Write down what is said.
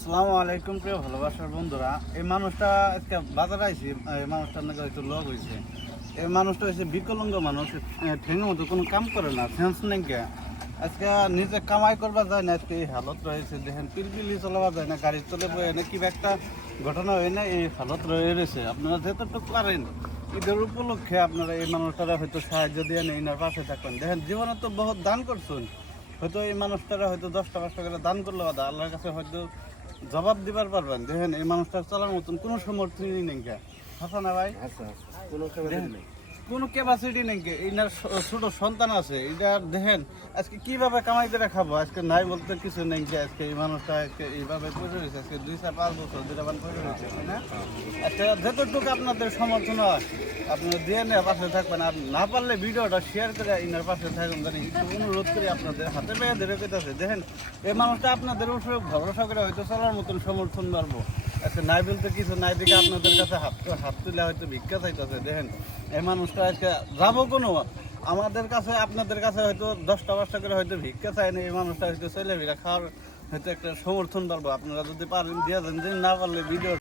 আসসালামু আলাইকুম প্রিয় ভালোবাসার বন্ধুরা। এই মানুষটা আজকে বাজারে আইছি, এই মানুষটার নাকি হয়তো লগ হয়েছে এই মানুষটা হচ্ছে বিকলঙ্গ মানুষ ঠেঙের মতো কোনো কাম করে না, সেন্স নেই কে। আজকে নিজে কামাই করবা যায় না, আজকে এই হালত রয়েছে, দেখেন পিলপিলি চলাবা যায় না, গাড়ি চলে বয়ে না কিবা একটা ঘটনা হয় না, এই হালত রয়ে রয়েছে। আপনারা যতটুকু পারেন, ঈদের উপলক্ষে আপনারা এই মানুষটারা হয়তো সাহায্য দিয়ে নেই না পাশে থাকবেন দেখেন, জীবনে তো বহুত দান করছেন। হয়তো এই মানুষটারা হয়তো দশটা পাঁচটা করে দান করলে আল্লাহর কাছে হয়তো জবাব দিবার পারবেন। দেখেন এই মানুষটার চলার মতন কোনো সমর্থনই নেই কে হাসান না ভাই? আচ্ছা কোনো ক্যাপাসিটি নেই। কে এনার ছোট সন্তান আছে এটা দেখেন আজকে কীভাবে কামাই করে খাব? আজকে নাই বলতে কিছু নেই যে আজকে এই মানুষটা আজকে এইভাবে পড়ে রয়েছে আজকে দুই চার পাঁচ বছর দুটা বার পড়ে রয়েছে না? আচ্ছা যতটুকু আপনাদের সমর্থন হয় আপনারা দিয়ে নেওয়া পাশে থাকবেন। আর না পারলে ভিডিওটা শেয়ার করে ইনার পাশে থাকবেন জানি অনুরোধ করি আপনাদের হাতে পেয়ে ধরে পেতেছে দেখেন, এই মানুষটা আপনাদের উপরে ভরসা করে হয়তো চলার মতন সমর্থন পারব আচ্ছা নাই বলতে কিছু নাই দেখে আপনাদের কাছে হাত হাত তুলে হয়তো ভিক্ষা চাইতেছে। দেখেন, এই মানুষটা আজকে যাব কোনো? আমাদের কাছে, আপনাদের কাছে হয়তো দশটা পাঁচটা করে হয়তো ভিক্ষা চায়নি এই মানুষটা হয়তো ভিড়া খাওয়ার হয়তো একটা সমর্থন পারব আপনারা যদি পারেন, দিয়ে দেন। না পারলে ভিডিও